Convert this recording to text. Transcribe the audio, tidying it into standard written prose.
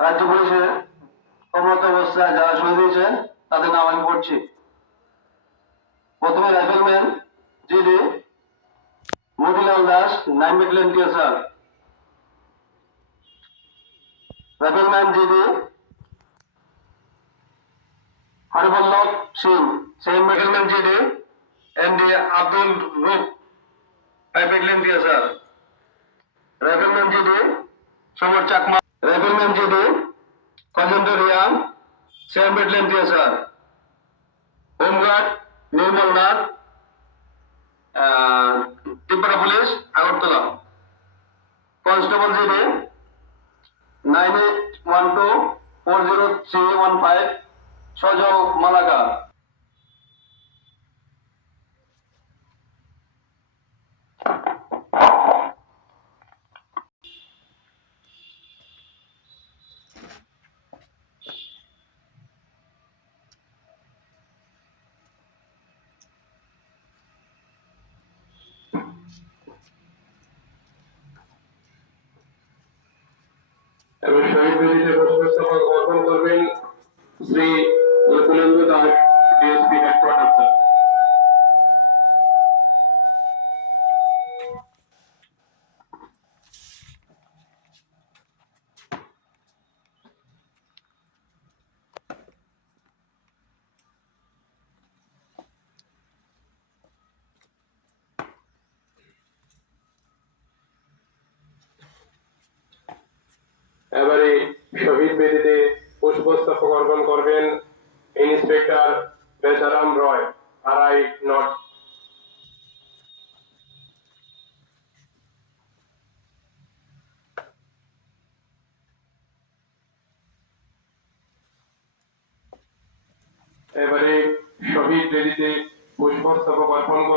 রাজ্য পুলিশের কর্মরত অবস্থায় যারা শহীদ হয়েছেন তাদের নাম আমি পড়ছি। প্রথমে rifleman GD Motilal Das, 9 battalion TSR. Rifleman GD Hariballabh Singh, same rifleman GD ND Abdul Rauf, 5 battalion TSR. Rifleman GD Samar Chakma, rifleman GD Gajendra Reang, 7 battalion TSR. Home guard Nirmal Nath, Tripura police Agartala. Constable GD 9812403115, Sajal Malaka. এবং শহীদ বেদিতে পুষ্পস্তবক অর্পণ করবেন Shri Lakulendu Das, DSP headquarter sir. এবারে শহীদ বেদিতে পুষ্পস্তবক অর্পণ করবেন inspector Becharam Roy, RI north. এবারে শহীদ বেদিতে পুষ্পস্তবক অর্পণ করবেন